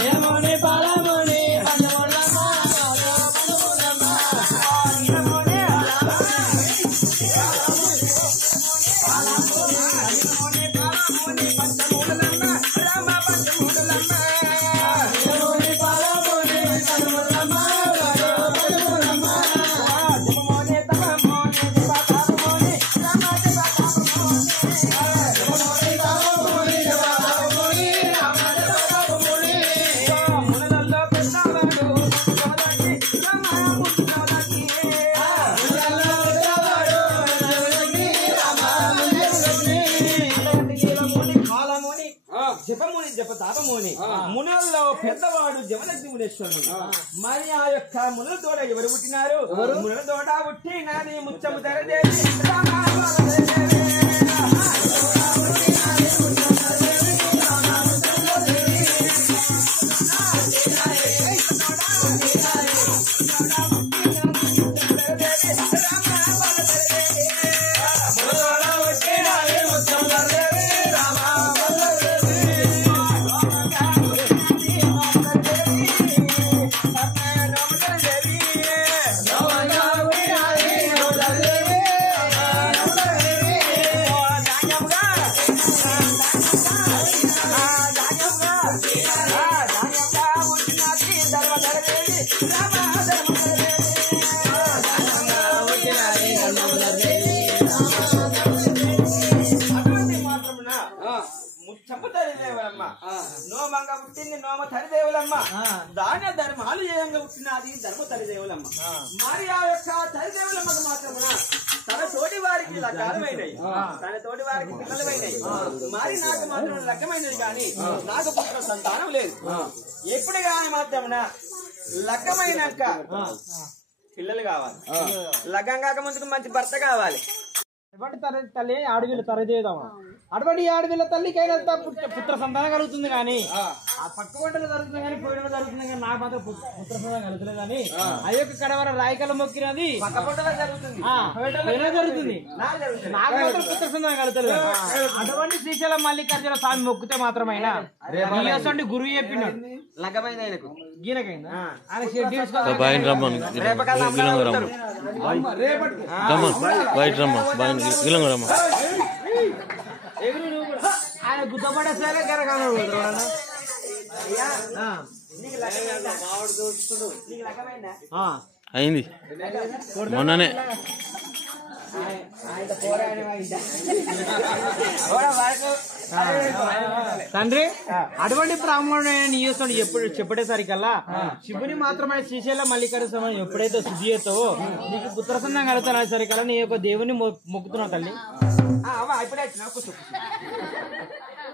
నేమోని పాలమోని పంచమూలమ్మ జపతాపముని మునుల్లో పెద్దవాడు జమదగ్ని మునేశ్వరుడు. మరి ఆ యొక్క మునుల తోడ ఎవరు పుట్టినారు? మునుల తోడ పుట్టినది ముచ్చము తెరదేవి నోమంగా పుట్టింది నోమ తరిదేవులమ్మ. దాని ధర్మాలు ఏయంగా పుట్టినది ధర్మ తరిదేవులమ్మ. మరి ఆ యొక్క తరిదేవులమ్మకు మాత్రమున తన తోటి వారికి లగ్గాలమైనవి, తన తోటి వారికి పిల్లలమైనవి. మరి నాకు మాత్రం లగ్గమైనది కానీ నాకు పుట్టిన సంతానం లేదు. ఎప్పుడు కానీ మాత్రమున లగ్గమైనాక పిల్లలు కావాలి, లగ్గం కాక ముందుకు మంచి భర్త కావాలి. తల్లి ఆడవిల్ల తరదేదామా అటువంటి ఆడవిల్ల తల్లికైనా పుత్ర సంతానం కలుగుతుంది కానీ ఆ పక్క వంటలు జరుగుతుంది కానీ పోయిన జరుగుతుంది కానీ నాకు మాత్రం పుత్ర సంతానం కలుగుతుంది కానీ ఆ యొక్క కడవర రాయికల మొక్కినది జరుగుతుంది, నాకు మాత్రం పుత్ర సంతానం కలుగుతుంది. అటువంటి శ్రీశైలం మల్లికార్జున స్వామి మొక్కితే మాత్రమైనా గురువు చెప్పినాడు లగ్గమైంది ఆయనకు గీనకైందా ఆయన గుద్దపడే సరే గరగాను అయింది మొన్ననే. తండ్రి అటువంటి బ్రాహ్మణుడు నీయోస్తాడు ఎప్పుడు చెప్పేసరికల్లా శివుని మాత్రమే శ్రీశైలం మల్లికార్జున ఎప్పుడైతే శుద్ధి చేస్తావో నీకు పుత్రసందం కలుగుతున్నా సరికల్లా నీ యొక్క దేవుని మొక్కుతున్నావు తల్లి. ఇప్పుడే కూర్చో,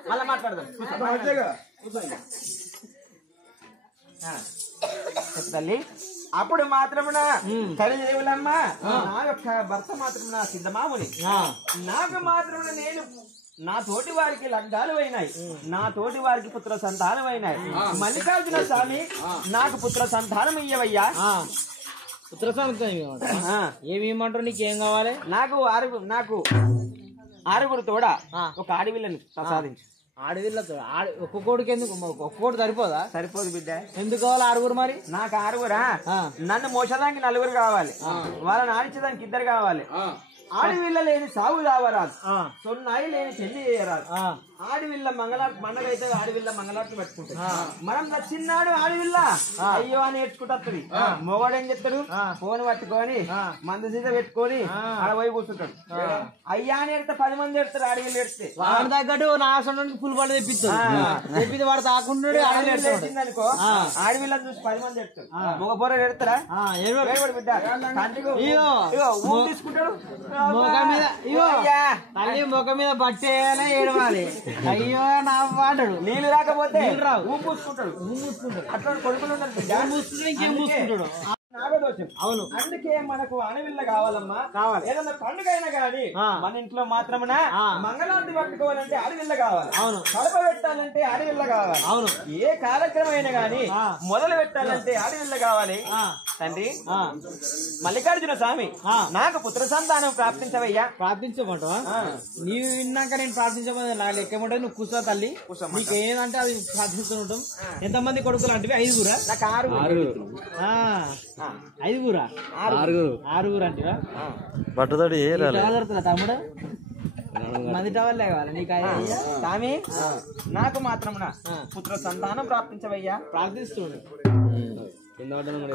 మళ్ళా మాట్లాడదాం తల్లి. అప్పుడు మాత్రమున తల్లిదేవులమ్మ నా యొక్క భర్త మాత్రమున సిద్ధమాముని నాకు మాత్రమున నేను నా తోటి వారికి లగ్గాలు అయినాయి, నా తోటి వారికి పుత్ర సంతానం అయినాయి. మల్లికార్జున స్వామి నాకు పుత్ర సంతానం ఇయ్యవయ్యా. పుత్ర సంతానం ఏమేమంటారు? నీకేం కావాలి? నాకు ఆరుగురు తోడ ఒక ఆడవిల్లని ప్రసాదించు. ఆడవిల్లతో ఒక్కొక్కడికి ఎందుకు? ఒక్కొక్కటి సరిపోదా? సరిపోదు బిడ్డ. ఎందుకు కావాలి ఆరుగురు? మరి నాకు ఆరుగురా, నన్ను మోసడానికి నలుగురు కావాలి, వాళ్ళని ఆడించడానికి ఇద్దరు కావాలి. ఆడవిల్ల లేని సాగు కావరాదు, సొన్నాయి లేని చెల్లి చేయరాదు. ఆడవిల్ల మంగళార్తి పండగ అయితే ఆడవిల్ల మంగళార్తి పెట్టుకుంటుంది. మనం నచ్చిన్నాడు ఆడవిల్ల అయ్యో అని నేర్చుకుంటుంది. మొగడు ఏం చెప్తాడు? ఫోన్ పట్టుకొని మందు సీత పెట్టుకొని ఆడ పోయి కూర్చుంటాడు. అయ్యా అని ఎడితే 10 మంది ఎడతారు. ఆడవిల్లు ఎడితే వాడి తగ్గట్టు నా సొంతానికి పుల్ పళ్ళు తెప్పిస్తాడు. తెప్పితే వాడు తాకుండా అనుకో ఆడవిల్ల చూసి 10 మంది ఎడతారు. మొగ పొర ఎడతారా? తీసుకుంటాడు తల్లి ముఖం మీద బట్టేయాలి, ఏడవాలి. అయ్యో నా వాడాడు. నీళ్ళు రాకపోతే ఊపు పూసుకుంటాడు. అట్లా కొడుకులు ఇంకేం పూసుకుంటాడు. నాగదోషం. అవును. అందుకే మనకు అణవిల్ల కావాలమ్మా. కావాలి. ఏదన్నా పండుగ అయినా గానీ మన ఇంట్లో మాత్రమున మంగళాంతి పట్టుకోవాలంటే అడవిల్ల కావాలి. అవును. కడప పెట్టాలంటే అడవిల్ల కావాలి. అవును. ఏ కార్యక్రమం అయినా గానీ మొదలు పెట్టాలంటే అడవిల్ల కావాలి. తండ్రి మల్లికార్జున స్వామి నాకు పుత్ర సంతానం ప్రాప్తించవయ్యా. ప్రార్థించమంటావా? నీవు విన్నాక నేను ప్రార్థించమని నాకు లెక్కమంటే నువ్వు కూర్చో తల్లి. నీకు ఏదంటే అది ప్రార్థిస్తుంటాం. ఎంతమంది కొడుకులు అంటే 5గురా? నాకు 5గురా? 6గురు అంటేవా? పట్టుదడి దొరుకుతుందా తమ్ముడు? మంది టవల్లే కావాలి నీకు. స్వామి నాకు మాత్రం పుత్ర సంతానం ప్రాప్తించవయ్యా. ప్రార్థిస్తుండు.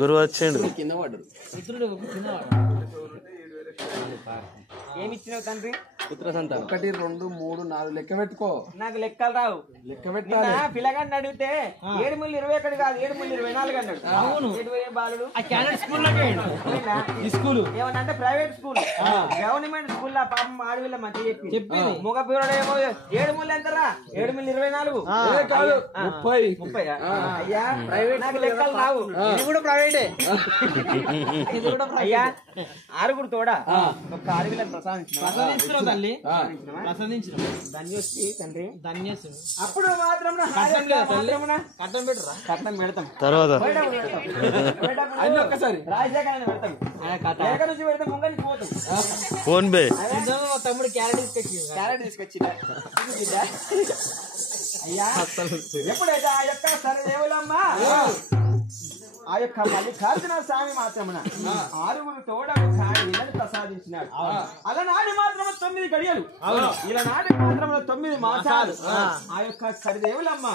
గురువు వచ్చిండు. పుత్రుడు చిన్నవాడు. ఏమిచ్చినావు తండ్రి? పుత్ర సంతానం 1 2 3 4 లెక్క పెట్టుకో. నాకు లెక్కలు రావు. లెక్క పెట్టాలి. పిల్లగాడిని అడిగితే 7 ముళ్ళు 21 కాదు 7 ముళ్ళు 24 అన్నాడు. అవును. బాలుడు ఆ క్యాడెట్ స్కూల్లోకి ఈ స్కూల్ ఏమన్నా ప్రైవేట్ స్కూల్ గవర్నమెంట్ స్కూల్ పాపం ఆడవిల్ల మంచి చెప్పింది. మగ పిల్లడు ఏమో 7 ముళ్ళు ఎంతరా? 7 ముళ్ళు 24 కాదు 30. అయ్యా ప్రైవేట్ నాకు లెక్కలు రావు. ఇది కూడా ప్రైవేటే. ఇది కూడా అయ్యా 6గురు తోడా ఒక ఆడవిల్లని ప్రసాదించిన తల్లి. ప్రసాదించిన ధన్యోస్తి తండ్రి ధన్యసు. అప్పుడు మాత్రం కట్టం పెట్టరా? కట్నం పెడతాం. తర్వాత అన్ని ఒక్కసారి రాజశేఖరాన్ని పెడతాం. లేక నుంచి పెడతాం. ముంగ నుంచి పోతాం. Phone pay. తమ్ముడు క్యారెట్ తీసుకొచ్చిందా అయ్యా? ఎప్పుడైతే ఆ యొక్క సర్వేవులమ్మా ఆ యొక్క మల్లికార్జున స్వామి మాత్రమున 6గురు తోడకు వీళ్ళని ప్రసాదించినాడు. అలనాడు మాత్రం 9 గడియలు, ఇలనాడు మాత్రం 9 మాసాలు. ఆ యొక్క సరిదేవులమ్మ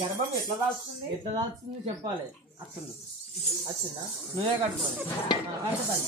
గర్భం ఎట్లా దాస్తుంది చెప్పాలి. వచ్చిందా? నువ్వే కట్టుకోవాలి.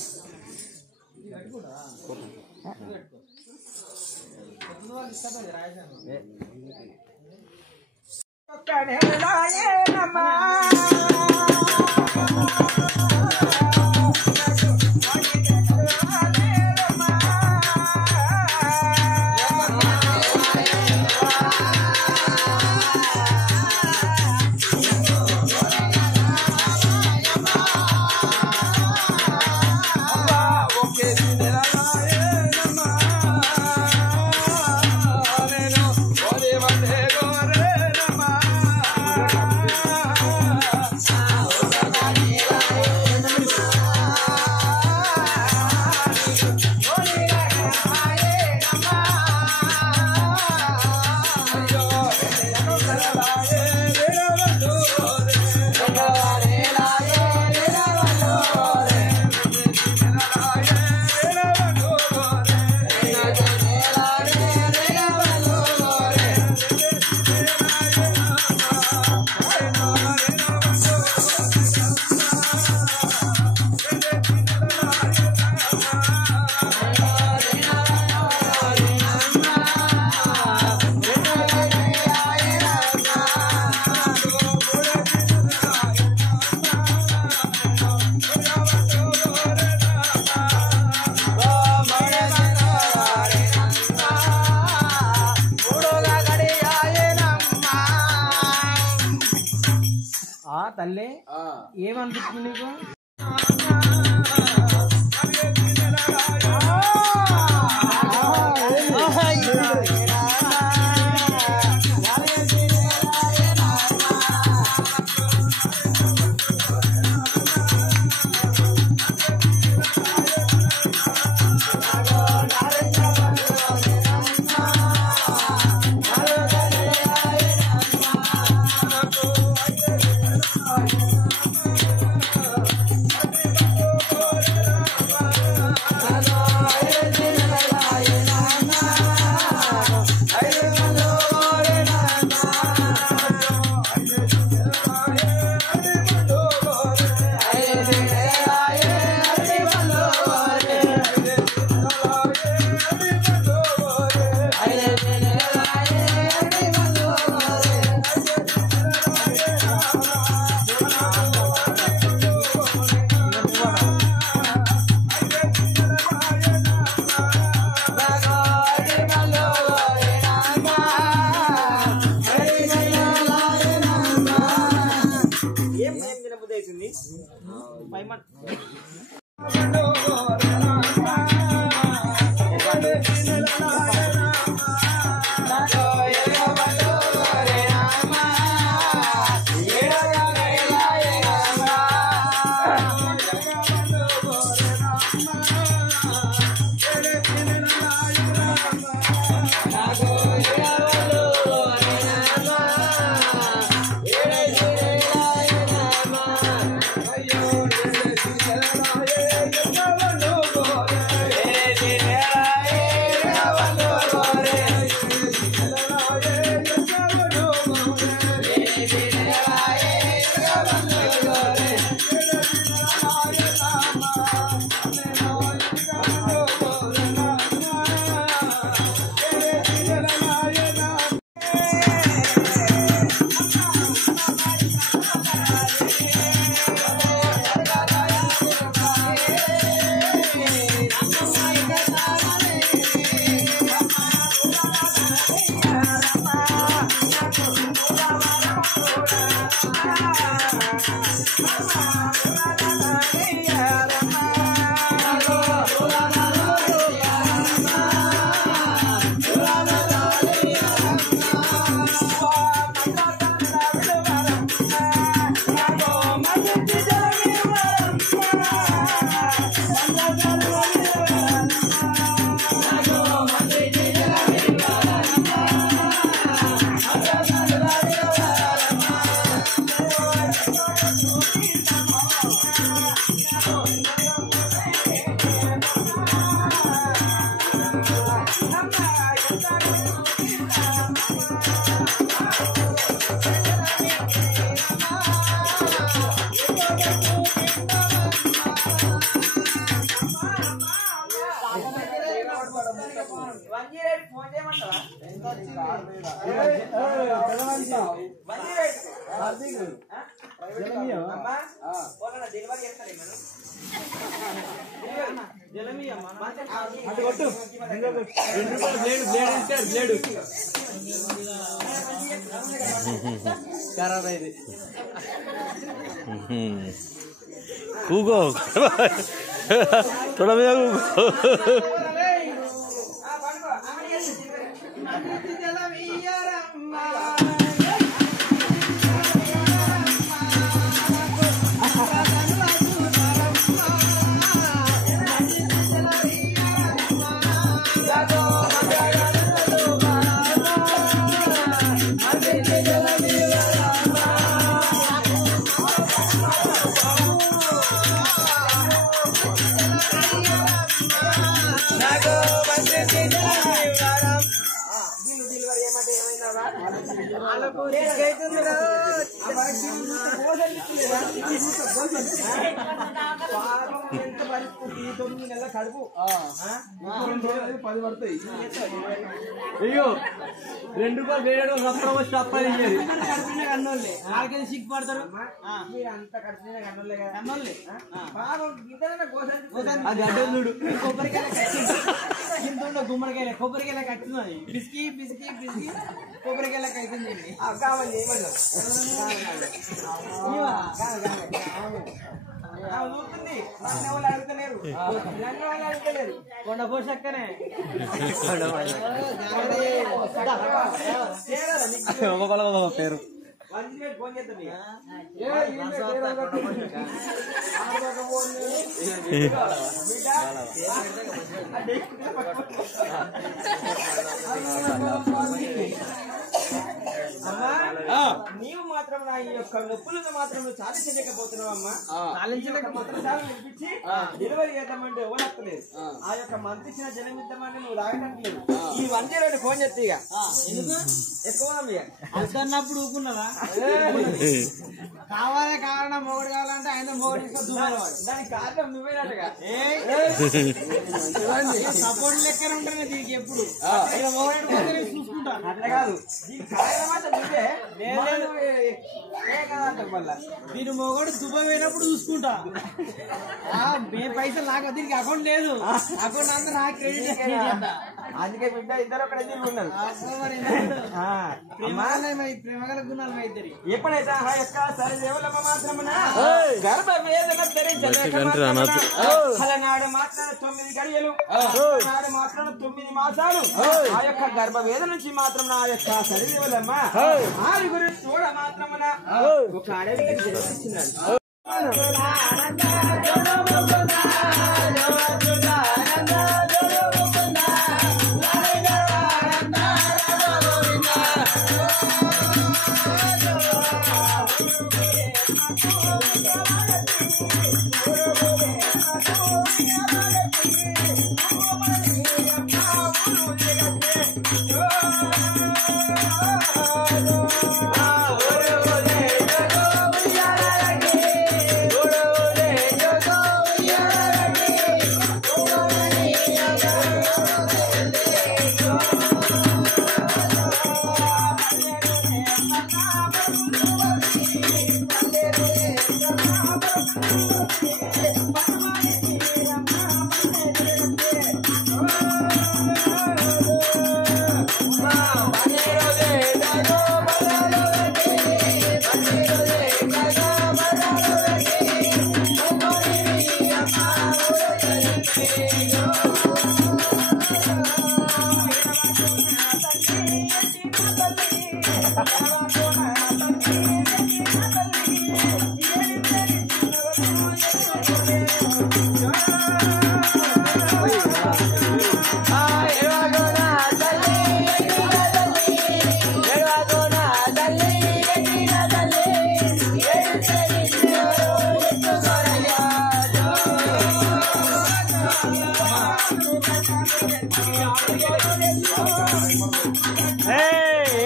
తల్లి ఏమనిపిస్తుంది నీకు? ఇది పైమన్ కూకో తొడ మీద కూకో కడుపు 10 పడతాయి. అయ్యో 2 రూపాయలు వేయడం కన్నోళ్ళే ఆడికి సిగ్గుపడతారు మీరు అంత కట్టిన కన్నోళ్ళే కదా కన్నోళ్ళే అది అడ్డోళ్ళుడు కొబ్బరికాయ కట్టింది గుమ్మడికాయలు కొబ్బరికాయలు కట్టినది బిస్కి బిస్కి బిస్కి కొబ్బరికాయలు కట్టింది కావాలి ఏమన్నా కొండ పోషక్కనే పేరు నీవు మాత్రం నా ఈ యొక్క నొప్పులను మాత్రం చాలించలేకపోతున్నావు అమ్మా చాలించలేకపోతే డెలివరీ చేద్దామంటే ఎవరక్కలేదు ఆ యొక్క మంత్రిచ్చిన జనమిద్దామంటే నువ్వు రాగట్లేదు ఈ 102 ఫోన్ చేస్తే ఇక ఎక్కువ అన్నప్పుడు ఊకున్నావా కావాలే కావాలన్నా మొగుడు కావాలంటే ఆయన మొగుడు దానికి కారణం నువ్వేనట్టుగా సపోర్ట్ లెక్కన ఉంటాను దీనికి ఎప్పుడు మొగుడు చూసుకుంటా అట్లా కాదు దీనికి కారణం అంటే నువ్వే మళ్ళా దీని మొగడు దుబాయ్ పోయినప్పుడు చూసుకుంటా మే పైసలు నాకు దీనికి అకౌంట్ లేదు అకౌంట్ అంతా నాకు క్రెడిట్ అందుకే బిడ్డ ఇద్దరు అక్కడ తిరుగున్నారు ప్రేమగల గుణాలు మా ఇద్దరు ఎప్పుడైతే ఆ యొక్క సరే దేవులమ్మ మాత్రమున గర్భ వేదన అలనాడు మాత్రం 9 గడియలు నాడు మాత్రం 9 మాసాలు ఆ యొక్క గర్భ వేదన నుంచి మాత్రం నా యొక్క సరిదేవులమ్మ ఆరుగురు చూడ మాత్రమున ఒక అడవికి జన్మించినాడు.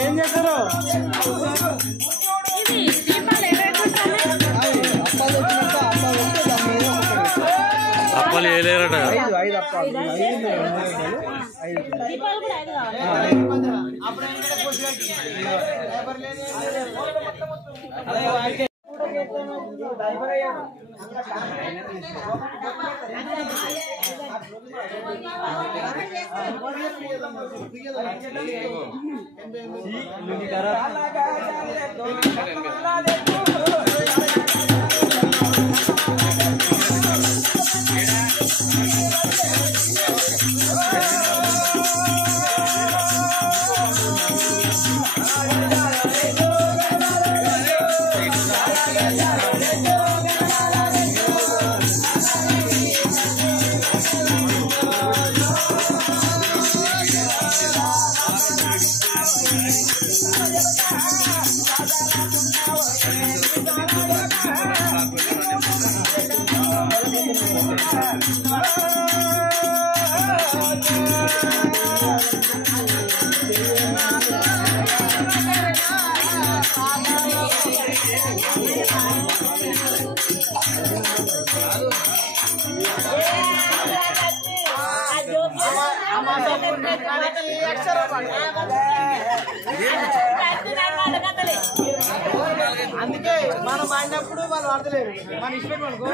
ఏం చేస్తారు? అప్పాలు వేయలేరట. అందుకే మనం ఆడినప్పుడు వాళ్ళు ఆడతలేరు, మన ఇష్టం అనుకో.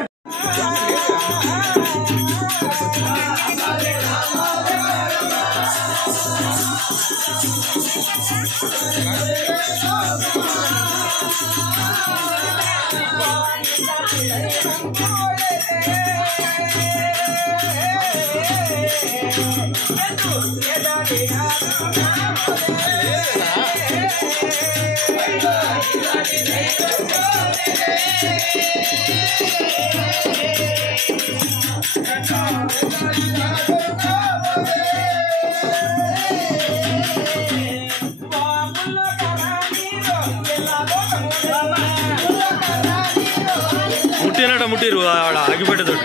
ముట్టినట ముట్టిరు ఆడ ఆగిపెట్టదు.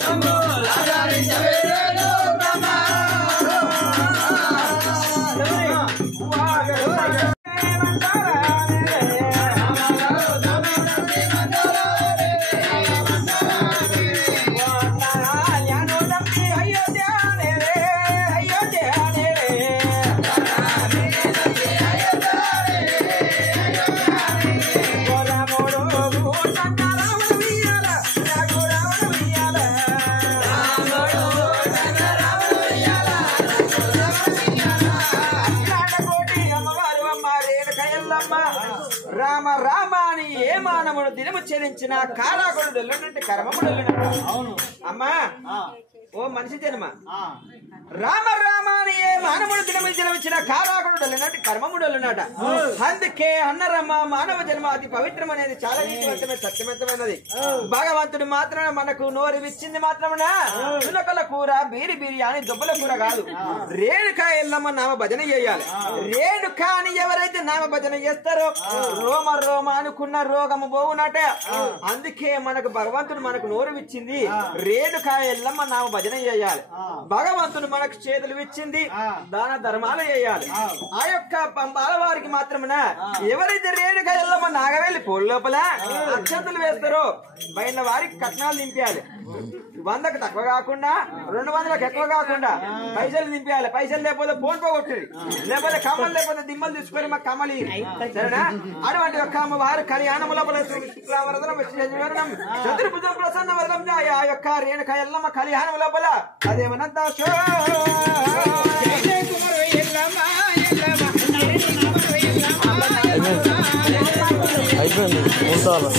Come on, మానవుడు దినము చెల్లించిన కారాకుడు కర్మముడు అవును అమ్మా ఓ మనిషి జన్మ రామ రామాని మానవుడు దినము జన్మించిన కారాకుడు కర్మముడు అందుకే అన్నరమ్మ మానవ జన్మ అతి పవిత్రం అనేది చాలా నీతివంతమైన సత్యవంతమైనది భగవంతుడు మాత్రం మనకు నోరు ఇచ్చింది మాత్రమున చునకల కూర బీరి బిర్యానీ దుబ్బల కూర కాదు రేణుకా ఎల్లమ్మ నామ భజన చేయాలి రేణుకా అని ఎవరైతే నామ భజన చేస్తారో రోమ రోమ అనుకున్న రోగము పోవునట అందుకే మనకు భగవంతుడు మనకు నోరు ఇచ్చింది రేణుకా ఎల్లమ్మ నామ భజన చేయాలి భగవంతుడు మనకు చేతులు ఇచ్చింది దాన ధర్మాలు చేయాలి ఆ యొక్క బాలవారికి మాత్రమున ఎవరైతే రేణుకా ఎల్లమ్మ నాగవేలి పోలు లోపల అక్షంతలు వేస్తారో బయట వారికి కట్నాలు నింపాలి 100కు తక్కువ కాకుండా 200లకు ఎక్కువ కాకుండా పైసలు నింపేయాలి పైసలు లేకపోతే ఫోన్ పోగొట్టు లేకపోతే కమ్మలు లేకపోతే దిమ్మలు తీసుకొని మాకు కమ్మలి సరేనా అటువంటి యొక్క అమ్మవారు కళ్యాణము లోపల చతుర్భుజం ప్రసన్న వరదం ఆ యొక్క రేణుకా ఎల్లమ్మ కళ్యాణం లోపల అదేమనంత అయిపోయింది ఉంటాను